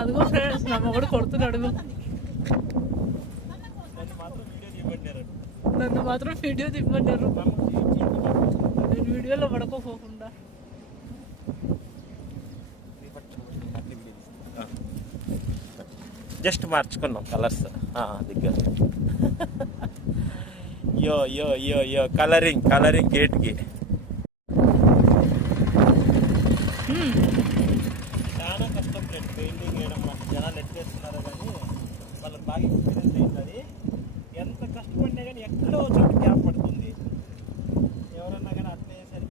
అదిగో ఫ్రెండ్స్ నా మొగుడు కొడుతున్నాడు. నన్ను మాత్రం వీడియో తిప్పమంటారు. నేను వీడియోలో పడుకోకుండా జస్ట్ మార్చుకున్నాం కలర్స్ దగ్గర. యో యో యో యో కలరింగ్ గేట్కి